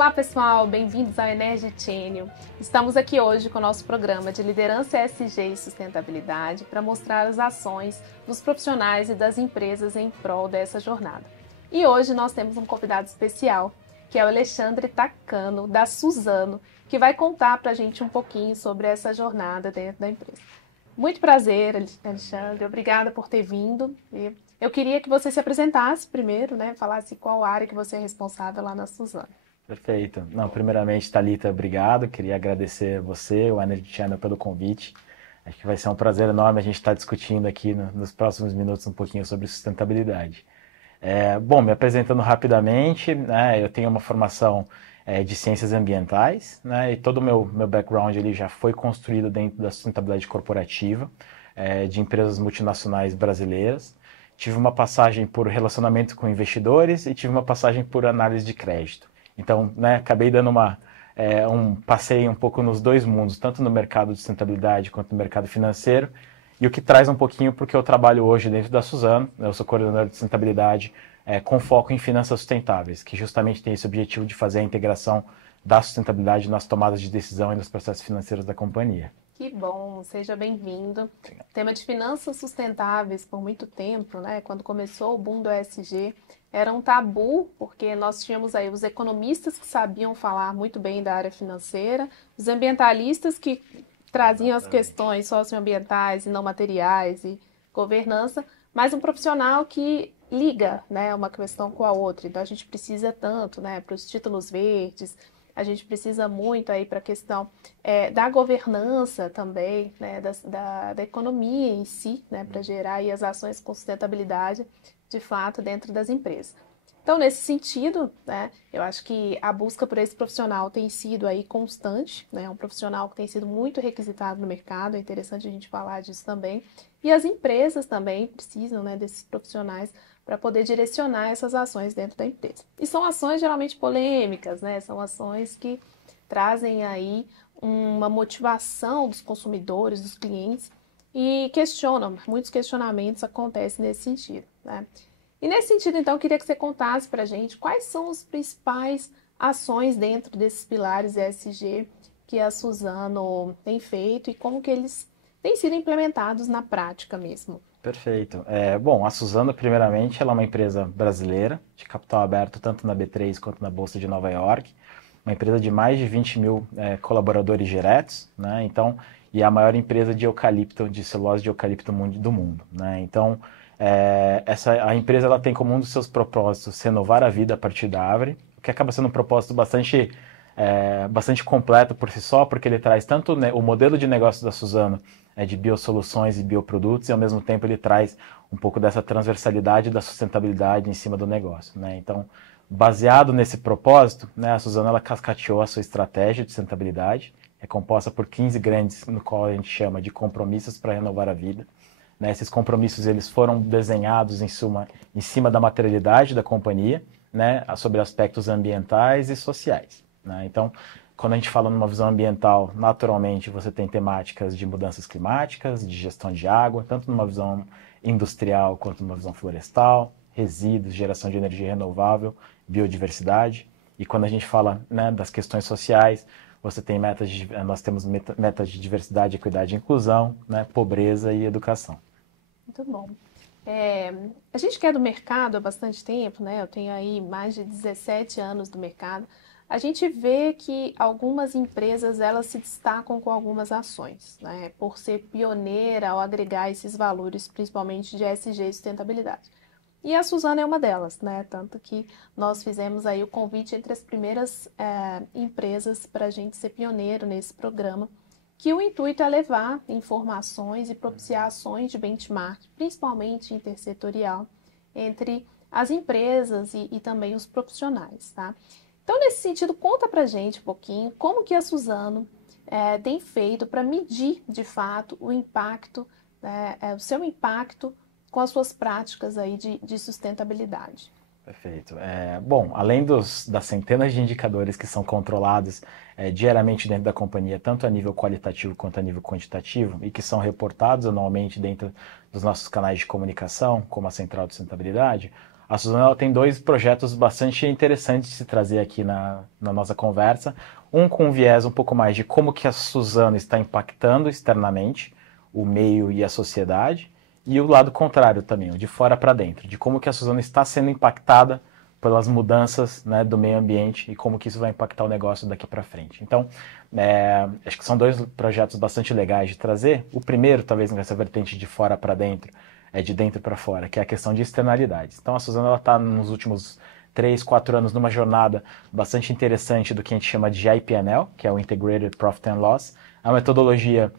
Olá pessoal, bem-vindos ao Energy Channel. Estamos aqui hoje com o nosso programa de liderança ESG e sustentabilidade para mostrar as ações dos profissionais e das empresas em prol dessa jornada. E hoje nós temos um convidado especial, que é o Alexandre Takano, da Suzano, que vai contar para a gente um pouquinho sobre essa jornada dentro da empresa. Muito prazer, Alexandre, obrigada por ter vindo. Eu queria que você se apresentasse primeiro, né? Falasse qual área que você é responsável lá na Suzano. Perfeito. Não, primeiramente, Thalita, obrigado. Queria agradecer você, o Energy Channel, pelo convite. Acho que vai ser um prazer enorme a gente estar discutindo aqui nos próximos minutos um pouquinho sobre sustentabilidade. Bom, me apresentando rapidamente, né, eu tenho uma formação de ciências ambientais, né, e todo o meu background ele já foi construído dentro da sustentabilidade corporativa, de empresas multinacionais brasileiras. Tive uma passagem por relacionamento com investidores e tive uma passagem por análise de crédito. Então, né, acabei dando um passeio um pouco nos dois mundos, tanto no mercado de sustentabilidade quanto no mercado financeiro, e o que traz um pouquinho porque eu trabalho hoje dentro da Suzano, eu sou coordenador de sustentabilidade com foco em finanças sustentáveis, que justamente tem esse objetivo de fazer a integração da sustentabilidade nas tomadas de decisão e nos processos financeiros da companhia. Que bom, seja bem-vindo. O tema de finanças sustentáveis por muito tempo, né? Quando começou o boom do ESG, era um tabu, porque nós tínhamos aí os economistas que sabiam falar muito bem da área financeira, os ambientalistas que traziam as questões socioambientais e não materiais e governança, mas um profissional que liga, né, uma questão com a outra. Então a gente precisa tanto, né, para os títulos verdes, a gente precisa muito aí para a questão da governança também, né, da economia em si, né, para gerar aí as ações com sustentabilidade, de fato, dentro das empresas. Então, nesse sentido, né, eu acho que a busca por esse profissional tem sido aí constante, né, um profissional que tem sido muito requisitado no mercado, é interessante a gente falar disso também. E as empresas também precisam, né, desses profissionais para poder direcionar essas ações dentro da empresa. E são ações geralmente polêmicas, né? São ações que trazem aí uma motivação dos consumidores, dos clientes e questionam, muitos questionamentos acontecem nesse sentido, né? E nesse sentido, então, eu queria que você contasse para a gente quais são as principais ações dentro desses pilares ESG que a Suzano tem feito e como que eles têm sido implementados na prática mesmo. Perfeito. Bom, a Suzano, primeiramente, ela é uma empresa brasileira, de capital aberto tanto na B3 quanto na Bolsa de Nova York, uma empresa de mais de 20 mil colaboradores diretos, né? Então, e é a maior empresa de eucalipto, de celulose de eucalipto do mundo, né? Então, a empresa ela tem como um dos seus propósitos renovar a vida a partir da árvore, o que acaba sendo um propósito bastante completo por si só, porque ele traz tanto, né, o modelo de negócio da Suzano de biosoluções e bioprodutos, e ao mesmo tempo ele traz um pouco dessa transversalidade da sustentabilidade em cima do negócio, né? Então, baseado nesse propósito, né, a Suzano ela cascateou a sua estratégia de sustentabilidade, é composta por 15 grandes, no qual a gente chama de compromissos para renovar a vida. Né? Esses compromissos eles foram desenhados em cima da materialidade da companhia, né, sobre aspectos ambientais e sociais. Né? Então, quando a gente fala numa visão ambiental, naturalmente você tem temáticas de mudanças climáticas, de gestão de água, tanto numa visão industrial quanto numa visão florestal, resíduos, geração de energia renovável, biodiversidade. E quando a gente fala, né, das questões sociais, nós temos metas de diversidade, equidade e inclusão, né, pobreza e educação. Muito bom. A gente que é do mercado há bastante tempo, né? Eu tenho aí mais de 17 anos do mercado. A gente vê que algumas empresas elas se destacam com algumas ações, né? Por ser pioneira ao agregar esses valores, principalmente de ESG e sustentabilidade. E a Suzano é uma delas, né? Tanto que nós fizemos aí o convite entre as primeiras empresas para a gente ser pioneiro nesse programa, que o intuito é levar informações e propiciar ações de benchmark, principalmente intersetorial, entre as empresas e também os profissionais, tá? Então, nesse sentido, conta pra gente um pouquinho como que a Suzano tem feito para medir, de fato, o impacto, o seu impacto com as suas práticas aí de sustentabilidade. Perfeito. Bom, além das centenas de indicadores que são controlados diariamente dentro da companhia, tanto a nível qualitativo quanto a nível quantitativo, e que são reportados anualmente dentro dos nossos canais de comunicação, como a Central de Sustentabilidade, A Suzano ela tem dois projetos bastante interessantes de se trazer aqui na nossa conversa. Um com um viés um pouco mais de como que a Suzano está impactando externamente o meio e a sociedade, e o lado contrário também, o de fora para dentro, de como que a Suzano está sendo impactada pelas mudanças, né, do meio ambiente e como que isso vai impactar o negócio daqui para frente. Então, acho que são dois projetos bastante legais de trazer. O primeiro, talvez nessa vertente de fora para dentro, é de dentro para fora, que é a questão de externalidades. Então, a Suzano está nos últimos 3, 4 anos numa jornada bastante interessante do que a gente chama de IPNL, que é o Integrated Profit and Loss. É uma metodologia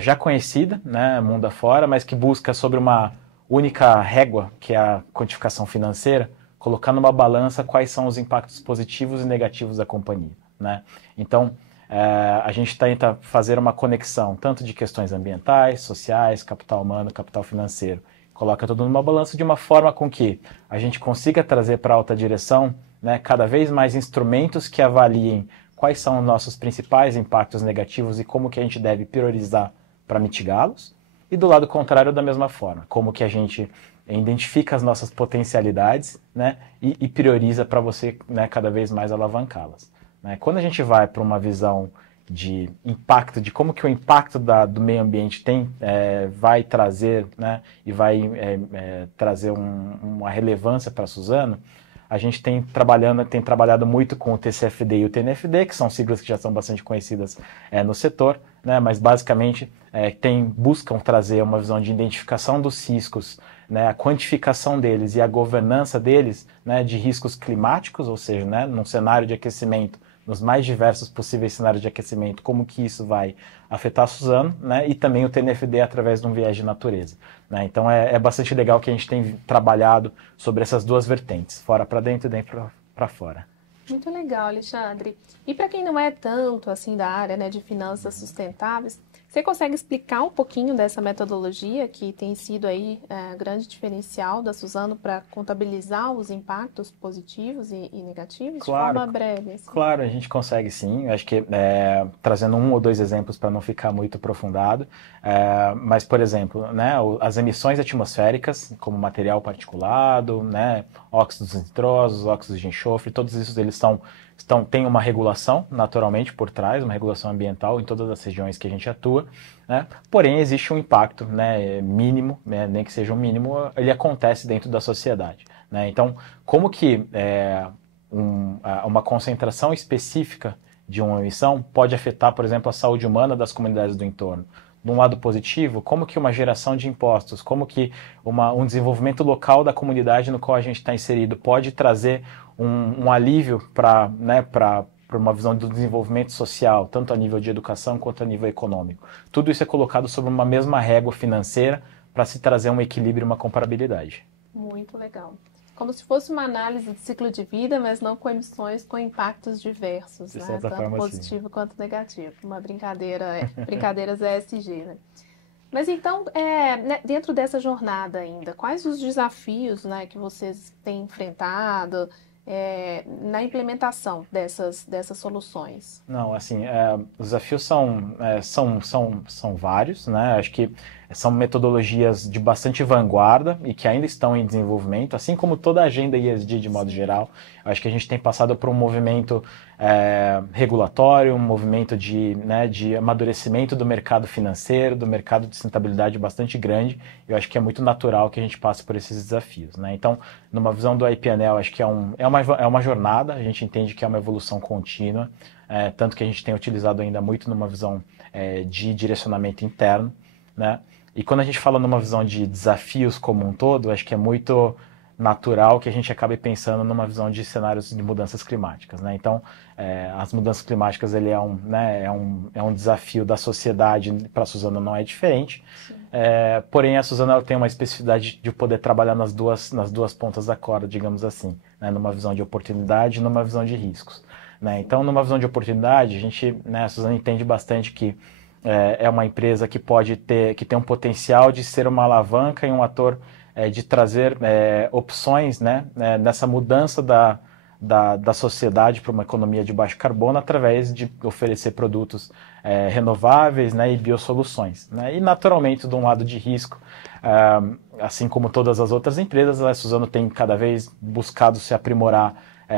já conhecida, né, mundo afora, mas que busca sobre uma única régua, que é a quantificação financeira, colocar numa balança quais são os impactos positivos e negativos da companhia, né? Então, a gente tenta fazer uma conexão tanto de questões ambientais, sociais, capital humano, capital financeiro. Coloca tudo numa balança de uma forma com que a gente consiga trazer para a alta direção, né, cada vez mais instrumentos que avaliem quais são os nossos principais impactos negativos e como que a gente deve priorizar para mitigá-los. E do lado contrário, da mesma forma, como que a gente identifica as nossas potencialidades, né, e prioriza para você, né, cada vez mais alavancá-las. Né? Quando a gente vai para uma visão de impacto, de como que o impacto do meio ambiente vai trazer, né, e vai trazer uma relevância para a Suzano, a gente tem trabalhado muito com o TCFD e o TNFD, que são siglas que já são bastante conhecidas no setor, né, mas basicamente buscam trazer uma visão de identificação dos riscos, né, a quantificação deles e a governança deles, né, de riscos climáticos, ou seja, né, num cenário de aquecimento, nos mais diversos possíveis cenários de aquecimento, como que isso vai afetar a Suzano, né, e também o TNFD através de um viés de natureza. Né? Então é bastante legal que a gente tem trabalhado sobre essas duas vertentes, fora para dentro e dentro para fora. Muito legal, Alexandre. E para quem não é tanto assim da área, né, de finanças sustentáveis, você consegue explicar um pouquinho dessa metodologia que tem sido aí grande diferencial da Suzano para contabilizar os impactos positivos e negativos? Claro, de forma breve. Assim. Claro, a gente consegue sim. Eu acho que trazendo um ou dois exemplos para não ficar muito aprofundado, mas, por exemplo, né, as emissões atmosféricas, como material particulado, né, óxidos nitrosos, óxidos de enxofre, todos isso eles têm uma regulação naturalmente por trás, uma regulação ambiental em todas as regiões que a gente atua, né? Porém existe um impacto, né, mínimo, né, nem que seja um mínimo, ele acontece dentro da sociedade. Né? Então, como que uma concentração específica de uma emissão pode afetar, por exemplo, a saúde humana das comunidades do entorno? De um lado positivo, como que uma geração de impostos, como que um desenvolvimento local da comunidade no qual a gente está inserido pode trazer um alívio para uma visão do desenvolvimento social, tanto a nível de educação quanto a nível econômico. Tudo isso é colocado sobre uma mesma régua financeira para se trazer um equilíbrio e uma comparabilidade. Muito legal. Como se fosse uma análise de ciclo de vida, mas não com emissões com impactos diversos, de né? Tanto positivo assim. quanto negativo. Uma brincadeiras ESG, né? Mas então, né, dentro dessa jornada ainda, quais os desafios, né, que vocês têm enfrentado na implementação dessas soluções? Não, assim, os desafios são vários, né? Acho que são metodologias de bastante vanguarda e que ainda estão em desenvolvimento, assim como toda a agenda ESG de modo geral. Acho que a gente tem passado por um movimento regulatório, um movimento de amadurecimento do mercado financeiro, do mercado de sustentabilidade bastante grande. Eu acho que é muito natural que a gente passe por esses desafios. Né? Então, numa visão do IPNL, acho que é uma jornada, a gente entende que é uma evolução contínua, tanto que a gente tem utilizado ainda muito numa visão de direcionamento interno, né? E quando a gente fala numa visão de desafios como um todo, acho que é muito natural que a gente acabe pensando numa visão de cenários de mudanças climáticas. Né? Então, as mudanças climáticas ele é um desafio da sociedade, para a Suzano não é diferente, porém a Suzano ela tem uma especificidade de poder trabalhar nas duas pontas da corda, digamos assim, né? Numa visão de oportunidade e numa visão de riscos. Né? Então, numa visão de oportunidade, a Suzano entende bastante que é uma empresa que tem um potencial de ser uma alavanca e um ator de trazer opções, né, nessa mudança da sociedade para uma economia de baixo carbono através de oferecer produtos renováveis, né, e biosoluções, né? E naturalmente, de um lado de risco, assim como todas as outras empresas, a Suzano tem cada vez buscado se aprimorar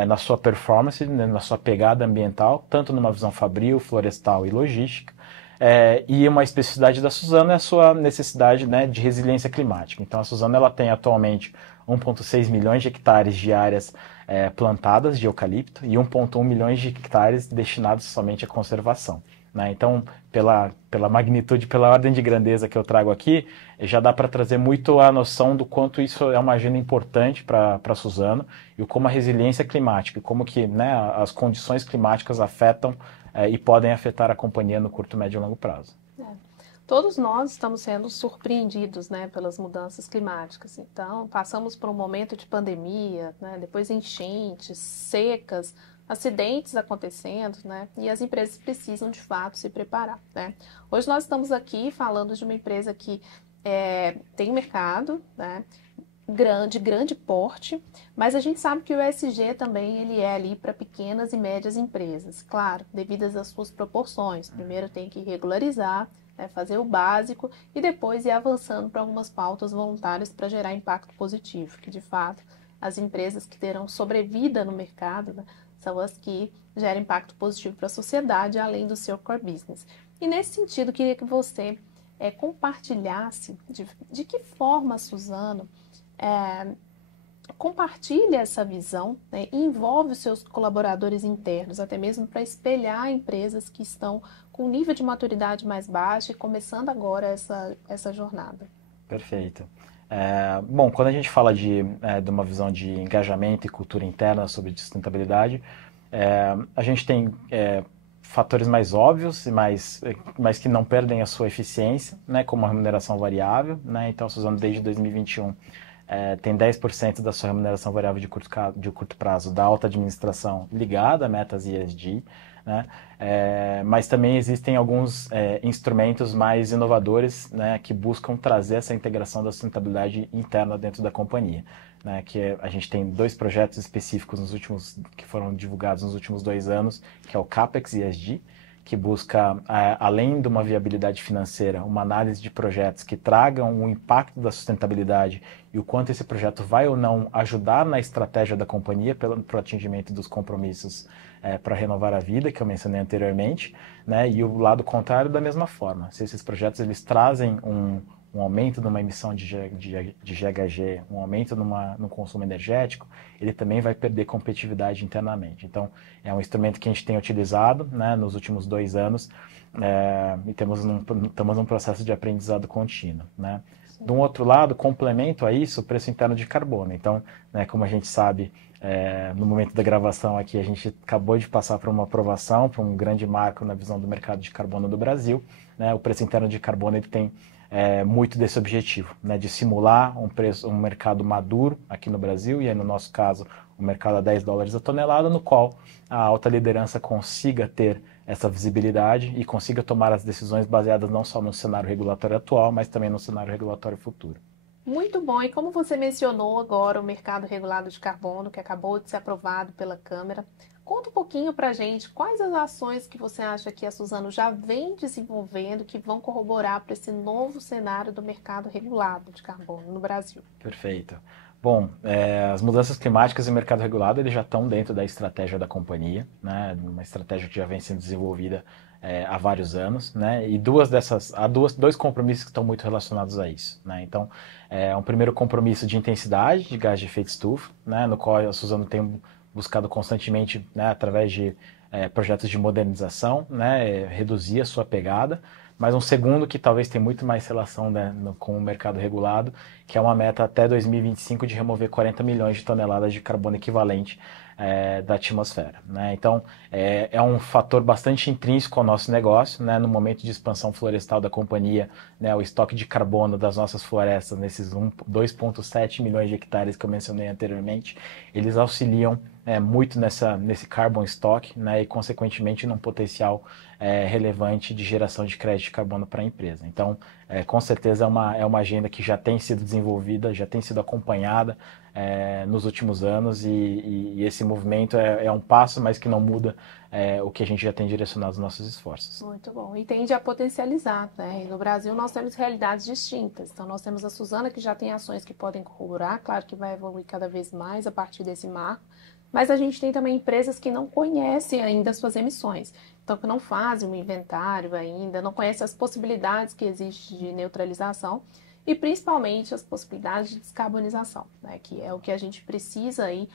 na sua performance, né, na sua pegada ambiental, tanto numa visão fabril, florestal e logística. E uma especificidade da Suzano é a sua necessidade, né, de resiliência climática. Então a Suzano ela tem atualmente 1,6 milhões de hectares de áreas plantadas de eucalipto e 1,1 milhões de hectares destinados somente à conservação. Né? Então, pela magnitude, pela ordem de grandeza que eu trago aqui, já dá para trazer muito a noção do quanto isso é uma agenda importante para a Suzano e como a resiliência climática, como que, né, as condições climáticas afetam e podem afetar a companhia no curto, médio e longo prazo. Todos nós estamos sendo surpreendidos, né, pelas mudanças climáticas. Então, passamos por um momento de pandemia, né, depois enchentes, secas, acidentes acontecendo, né, e as empresas precisam, de fato, se preparar, né. Hoje nós estamos aqui falando de uma empresa que tem um mercado, né, grande porte, mas a gente sabe que o ESG também ele é ali para pequenas e médias empresas, claro, devidas às suas proporções. Primeiro tem que regularizar, fazer o básico e depois ir avançando para algumas pautas voluntárias para gerar impacto positivo, que de fato as empresas que terão sobrevida no mercado, né, são as que geram impacto positivo para a sociedade, além do seu core business. E nesse sentido, queria que você compartilhasse de que forma a Suzano compartilha essa visão, né, e envolve os seus colaboradores internos, até mesmo para espelhar empresas que estão com um nível de maturidade mais baixo e começando agora essa jornada. Perfeito. Bom, quando a gente fala de uma visão de engajamento e cultura interna sobre sustentabilidade, a gente tem fatores mais óbvios, mas que não perdem a sua eficiência, né, como a remuneração variável. Né? Então, a Suzano, desde 2021, tem 10% da sua remuneração variável de curto prazo da alta administração ligada a metas ESG, né? Mas também existem alguns instrumentos mais inovadores, né, que buscam trazer essa integração da sustentabilidade interna dentro da companhia. Né, a gente tem 2 projetos específicos que foram divulgados nos últimos 2 anos, que é o CAPEX ESG, que busca, além de uma viabilidade financeira, uma análise de projetos que tragam o impacto da sustentabilidade e o quanto esse projeto vai ou não ajudar na estratégia da companhia para o atingimento dos compromissos para renovar a vida, que eu mencionei anteriormente, né? E o lado contrário da mesma forma. Se esses projetos eles trazem um aumento numa emissão de GHG, um aumento no consumo energético, ele também vai perder competitividade internamente. Então, é um instrumento que a gente tem utilizado, né, nos últimos 2 anos e estamos num processo de aprendizado contínuo. Né? De um outro lado, complemento a isso, o preço interno de carbono. Então, né, como a gente sabe, no momento da gravação aqui, a gente acabou de passar por uma aprovação, por um grande marco na visão do mercado de carbono do Brasil. Né? O preço interno de carbono ele tem muito desse objetivo, né, de simular um mercado maduro aqui no Brasil, e aí no nosso caso o mercado a $10 a tonelada, no qual a alta liderança consiga ter essa visibilidade e consiga tomar as decisões baseadas não só no cenário regulatório atual, mas também no cenário regulatório futuro. Muito bom, e como você mencionou agora o mercado regulado de carbono, que acabou de ser aprovado pela Câmara, conta um pouquinho para a gente quais as ações que você acha que a Suzano já vem desenvolvendo que vão corroborar para esse novo cenário do mercado regulado de carbono no Brasil. Perfeito. Bom, as mudanças climáticas e o mercado regulado eles já estão dentro da estratégia da companhia, né? Uma estratégia que já vem sendo desenvolvida há vários anos, né? E há dois compromissos que estão muito relacionados a isso, né? Então, um primeiro compromisso de intensidade de gás de efeito estufa, né? No qual a Suzano tem buscado constantemente, né, através de projetos de modernização, né, reduzir a sua pegada, mas um segundo que talvez tenha muito mais relação, né, com o mercado regulado, que é uma meta até 2025 de remover 40 milhões de toneladas de carbono equivalente da atmosfera. Né? Então, é um fator bastante intrínseco ao nosso negócio, né? No momento de expansão florestal da companhia, né, o estoque de carbono das nossas florestas, nesses 2,7 milhões de hectares que eu mencionei anteriormente, eles auxiliam muito nesse carbon stock, né, e consequentemente num potencial relevante de geração de crédito de carbono para a empresa. Então, com certeza é uma agenda que já tem sido desenvolvida, já tem sido acompanhada nos últimos anos e esse movimento é um passo, mas que não muda o que a gente já tem direcionado os nossos esforços. Muito bom. E tende a potencializar, né? E no Brasil nós temos realidades distintas. Então nós temos a Suzano que já tem ações que podem corroborar, claro que vai evoluir cada vez mais a partir desse marco, mas a gente tem também empresas que não conhecem ainda as suas emissões. Então que não fazem um inventário ainda, não conhecem as possibilidades que existem de neutralização e principalmente as possibilidades de descarbonização, né? Que é o que a gente precisa aí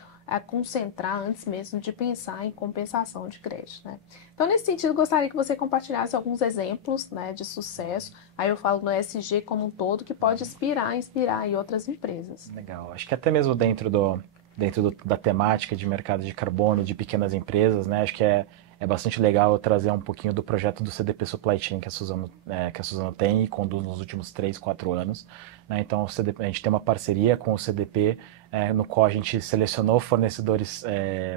concentrar antes mesmo de pensar em compensação de crédito, né? Então, nesse sentido, gostaria que você compartilhasse alguns exemplos, né, de sucesso. Aí eu falo no ESG como um todo, que pode inspirar aí outras empresas. Legal. Acho que até mesmo dentro da temática de mercado de carbono, de pequenas empresas, né? Acho que é bastante legal eu trazer um pouquinho do projeto do CDP Supply Chain que a Suzano tem e conduz nos últimos 3, 4 anos. Né? Então, a gente tem uma parceria com o CDP, no qual a gente selecionou fornecedores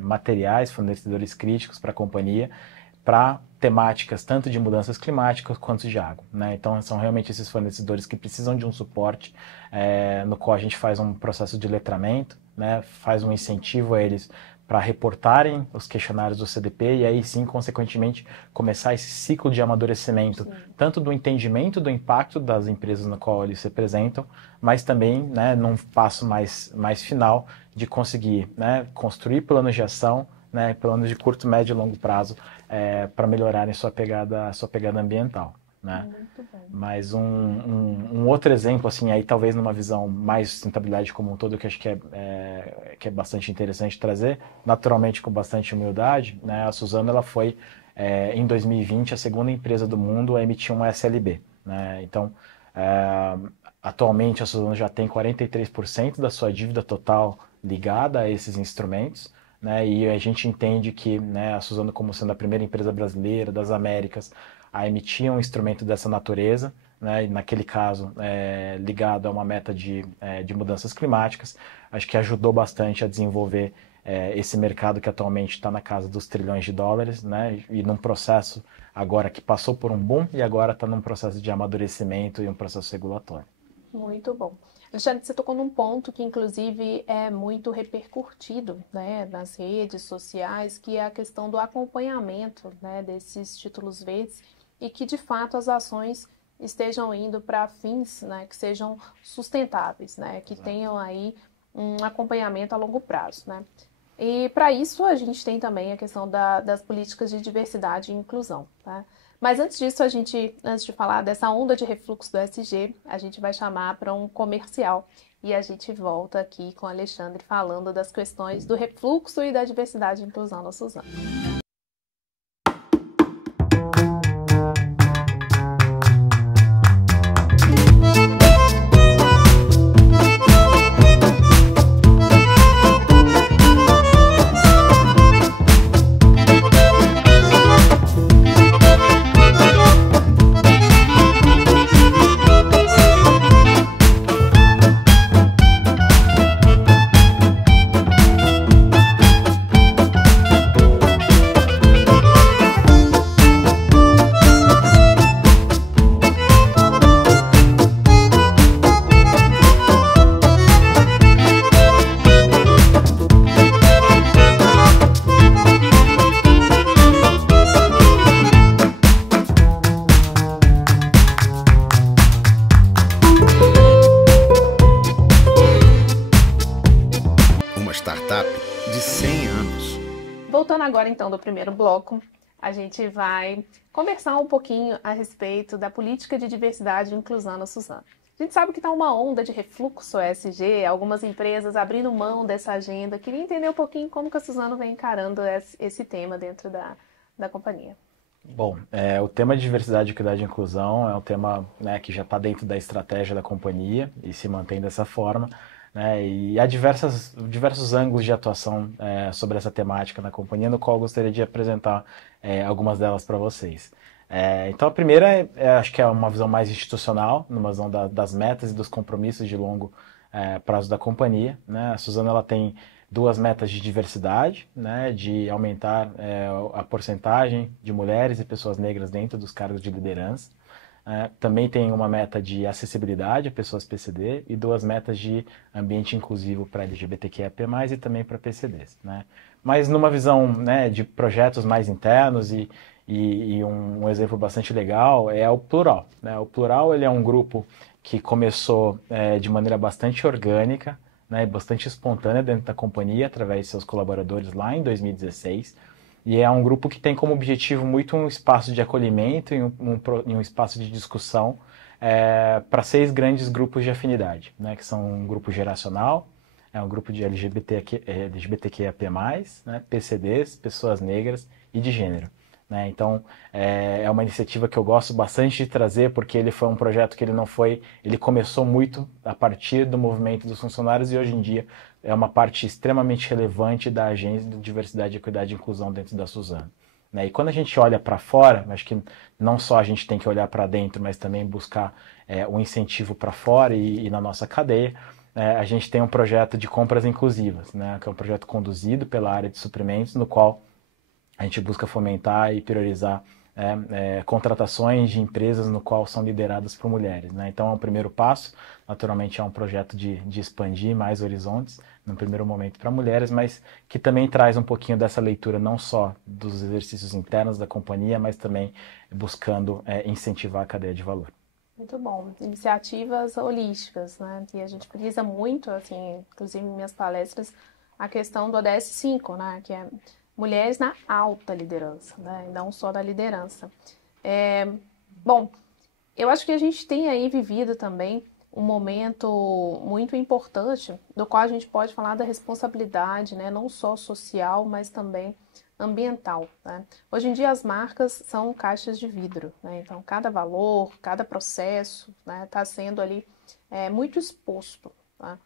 materiais, fornecedores críticos para a companhia, para temáticas tanto de mudanças climáticas quanto de água. Né? Então, são realmente esses fornecedores que precisam de um suporte, no qual a gente faz um processo de letramento, né? Faz um incentivo a eles para reportarem os questionários do CDP e aí sim, consequentemente, começar esse ciclo de amadurecimento, tanto do entendimento do impacto das empresas na qual eles se representam, mas também, né, num passo mais final de conseguir, né, construir planos de ação, né, planos de curto, médio e longo prazo para melhorarem sua pegada ambiental. Né? Mas um outro exemplo, assim, aí talvez numa visão mais sustentabilidade como um todo, que acho que é bastante interessante trazer, naturalmente com bastante humildade, né? A Suzano ela foi, em 2020, a segunda empresa do mundo a emitir um SLB. Né? Então, atualmente a Suzano já tem 43% da sua dívida total ligada a esses instrumentos, né? E a gente entende que, né, a Suzano, como sendo a primeira empresa brasileira das Américas a emitir um instrumento dessa natureza, né, e naquele caso ligado a uma meta de mudanças climáticas, acho que ajudou bastante a desenvolver esse mercado que atualmente está na casa dos trilhões de dólares, né, e num processo agora que passou por um boom e agora está num processo de amadurecimento e um processo regulatório. Muito bom. Alexandre, você tocou num ponto que, inclusive, é muito repercutido, né, nas redes sociais, que é a questão do acompanhamento, né, desses títulos verdes e que, de fato, as ações estejam indo para fins, né, que sejam sustentáveis, né, que tenham aí um acompanhamento a longo prazo, né. E, para isso, a gente tem também a questão das políticas de diversidade e inclusão, tá? Mas antes disso, antes de falar dessa onda de refluxo do ESG, a gente vai chamar para um comercial e a gente volta aqui com o Alexandre falando das questões do refluxo e da diversidade e inclusão na Suzano. Voltando agora então do primeiro bloco, a gente vai conversar um pouquinho a respeito da política de diversidade e inclusão na Suzano. A gente sabe que está uma onda de refluxo ESG, algumas empresas abrindo mão dessa agenda. Queria entender um pouquinho como que a Suzano vem encarando esse tema dentro da companhia. Bom, o tema de diversidade, equidade e inclusão é um tema, né, que já está dentro da estratégia da companhia e se mantém dessa forma. Né, e há diversos ângulos de atuação sobre essa temática na companhia, no qual eu gostaria de apresentar algumas delas para vocês. Então, a primeira, acho que é uma visão mais institucional, numa visão das metas e dos compromissos de longo prazo da companhia. Né? A Suzano ela tem duas metas de diversidade, né, de aumentar a porcentagem de mulheres e pessoas negras dentro dos cargos de liderança. Também tem uma meta de acessibilidade a pessoas PCD e duas metas de ambiente inclusivo para LGBTQIA+, e também para PCDs, né? Mas numa visão, né, de projetos mais internos e um exemplo bastante legal é o Plural, né? O Plural ele é um grupo que começou de maneira bastante orgânica, né, bastante espontânea dentro da companhia, através de seus colaboradores lá em 2016. E é um grupo que tem como objetivo muito um espaço de acolhimento e um espaço de discussão para 6 grandes grupos de afinidade, né, que são um grupo geracional, um grupo de LGBTQIA+, né, PCDs, pessoas negras e de gênero. Né? Então, é uma iniciativa que eu gosto bastante de trazer, porque ele foi um projeto que ele começou muito a partir do movimento dos funcionários e hoje em dia é uma parte extremamente relevante da agência de diversidade, equidade e inclusão dentro da Suzano. Né? E quando a gente olha para fora, acho que não só a gente tem que olhar para dentro, mas também buscar um incentivo para fora e na nossa cadeia, a gente tem um projeto de compras inclusivas, né? Que é um projeto conduzido pela área de suprimentos, no qual a gente busca fomentar e priorizar contratações de empresas no qual são lideradas por mulheres. Né? Então é um primeiro passo, naturalmente é um projeto de expandir mais horizontes, no primeiro momento para mulheres, mas que também traz um pouquinho dessa leitura não só dos exercícios internos da companhia, mas também buscando incentivar a cadeia de valor. Muito bom. Iniciativas holísticas, né? E a gente frisa muito, assim, inclusive em minhas palestras, a questão do ODS 5, né? Que é mulheres na alta liderança, né? E não só da liderança. Bom, eu acho que a gente tem aí vivido também um momento muito importante, do qual a gente pode falar da responsabilidade, né? Não só social, mas também ambiental. Né? Hoje em dia as marcas são caixas de vidro, né? Então cada valor, cada processo está sendo ali muito exposto. Tá?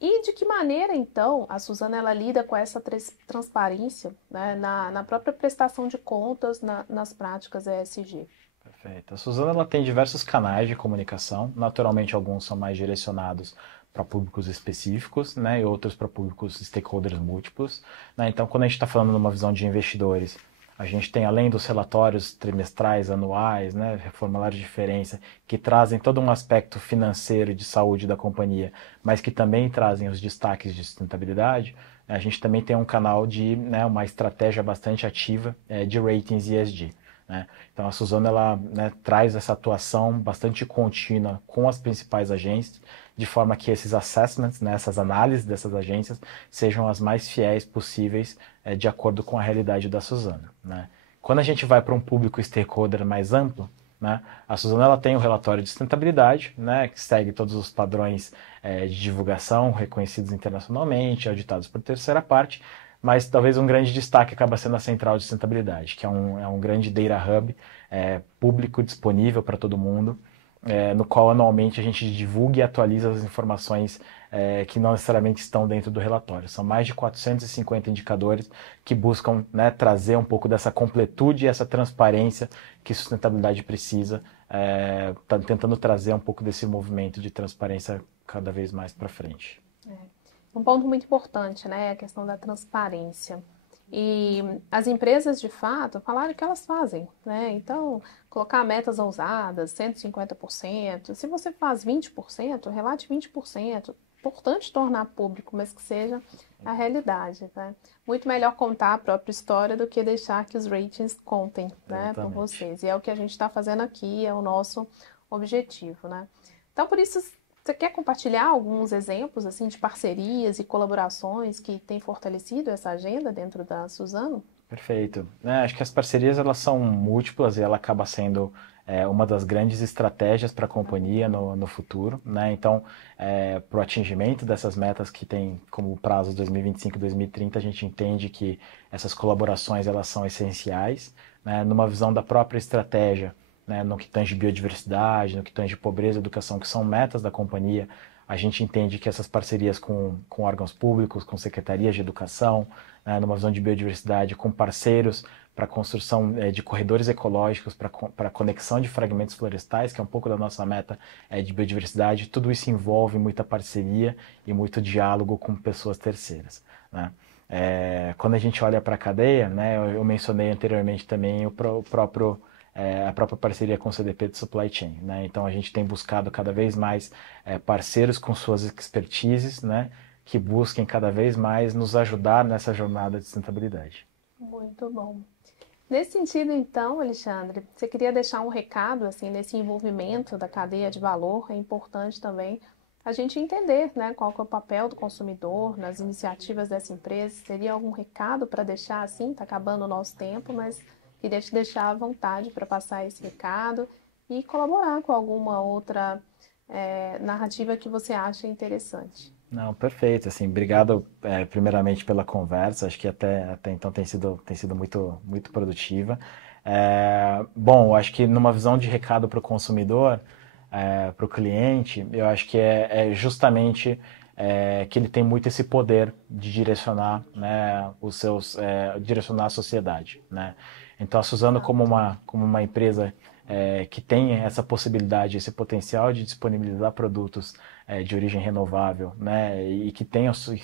E de que maneira, então, a Suzano ela lida com essa transparência, né, na própria prestação de contas nas práticas ESG? Perfeito. A Suzano ela tem diversos canais de comunicação, naturalmente alguns são mais direcionados para públicos específicos, né, e outros para públicos stakeholders múltiplos. Né? Então, quando a gente está falando numa visão de investidores, a gente tem, além dos relatórios trimestrais, anuais, né, formulários de diferença, que trazem todo um aspecto financeiro e de saúde da companhia, mas que também trazem os destaques de sustentabilidade, a gente também tem um canal de uma estratégia bastante ativa de ratings ESG. Né? Então a Suzano ela traz essa atuação bastante contínua com as principais agências, de forma que esses assessments, essas análises dessas agências, sejam as mais fiéis possíveis de acordo com a realidade da Suzano. Né? Quando a gente vai para um público stakeholder mais amplo, né, a Suzano ela tem o relatório de sustentabilidade, que segue todos os padrões de divulgação reconhecidos internacionalmente, auditados por terceira parte, mas talvez um grande destaque acaba sendo a central de sustentabilidade, que é um grande data hub público disponível para todo mundo, no qual anualmente a gente divulga e atualiza as informações que não necessariamente estão dentro do relatório. São mais de 450 indicadores que buscam trazer um pouco dessa completude e essa transparência que sustentabilidade precisa, tentando trazer um pouco desse movimento de transparência cada vez mais para frente. Um ponto muito importante, né, é a questão da transparência. E as empresas, de fato, falaram que elas fazem, né? Então, colocar metas ousadas, 150%, se você faz 20%, relate 20%. Importante tornar público, mas que seja a realidade, né? Muito melhor contar a própria história do que deixar que os ratings contem, né, por vocês. E é o que a gente está fazendo aqui, é o nosso objetivo, né? Então, por isso, você quer compartilhar alguns exemplos assim de parcerias e colaborações que têm fortalecido essa agenda dentro da Suzano? Perfeito. Acho que as parcerias elas são múltiplas e ela acaba sendo uma das grandes estratégias para a companhia no futuro. Né? Então, para o atingimento dessas metas que tem como prazo 2025 e 2030, a gente entende que essas colaborações elas são essenciais, né? Numa visão da própria estratégia, né? No que tange biodiversidade, no que tange pobreza e educação, que são metas da companhia. A gente entende que essas parcerias com órgãos públicos, com secretarias de educação, numa visão de biodiversidade, com parceiros para a construção de corredores ecológicos, para a conexão de fragmentos florestais, que é um pouco da nossa meta de biodiversidade, tudo isso envolve muita parceria e muito diálogo com pessoas terceiras. né? Quando a gente olha para a cadeia, né, eu mencionei anteriormente também a própria parceria com o CDP de Supply Chain, né? Então a gente tem buscado cada vez mais parceiros com suas expertises, né, que busquem cada vez mais nos ajudar nessa jornada de sustentabilidade. Muito bom. Nesse sentido, então, Alexandre, você queria deixar um recado, assim, nesse envolvimento da cadeia de valor? É importante também a gente entender, né, qual que é o papel do consumidor nas iniciativas dessa empresa. Seria algum recado para deixar, assim? Está acabando o nosso tempo, mas queria te deixar à vontade para passar esse recado e colaborar com alguma outra narrativa que você acha interessante. Não, perfeito. Assim, obrigado, primeiramente pela conversa. Acho que até então tem sido muito produtiva. Bom, eu acho que numa visão de recado para o consumidor, para o cliente, eu acho que é justamente que ele tem muito esse poder de direcionar, né, direcionar a sociedade, né? Então, a Suzano como uma empresa que tem essa possibilidade, esse potencial de disponibilizar produtos de origem renovável, né, e que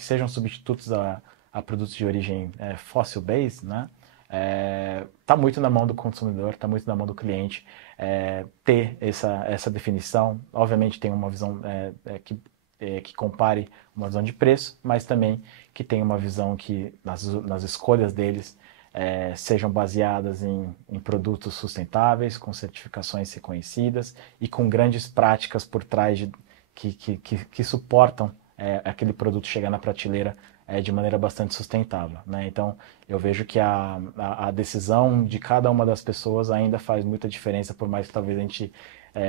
sejam substitutos a produtos de origem fossil-based, né, está muito na mão do consumidor, está muito na mão do cliente ter essa definição. Obviamente tem uma visão que compare uma visão de preço, mas também que tenha uma visão que nas escolhas deles sejam baseadas em produtos sustentáveis, com certificações reconhecidas e com grandes práticas por trás que suportam aquele produto chegar na prateleira de maneira bastante sustentável, né? Então, eu vejo que a decisão de cada uma das pessoas ainda faz muita diferença, por mais que talvez a gente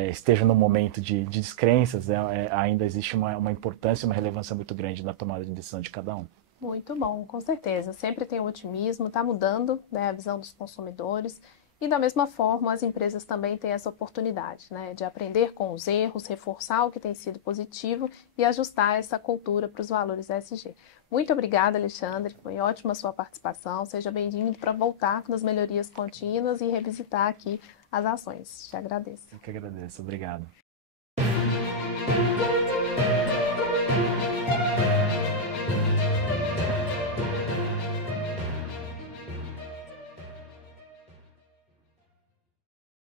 esteja num momento de descrenças, ainda existe uma importância e uma relevância muito grande na tomada de decisão de cada um. Muito bom, com certeza. Sempre tem o otimismo, está mudando, né, a visão dos consumidores. E da mesma forma, as empresas também têm essa oportunidade, né, de aprender com os erros, reforçar o que tem sido positivo e ajustar essa cultura para os valores ESG. Muito obrigada, Alexandre. Foi ótima a sua participação. Seja bem-vindo para voltar nas melhorias contínuas e revisitar aqui as ações. Te agradeço. Eu que agradeço. Obrigado.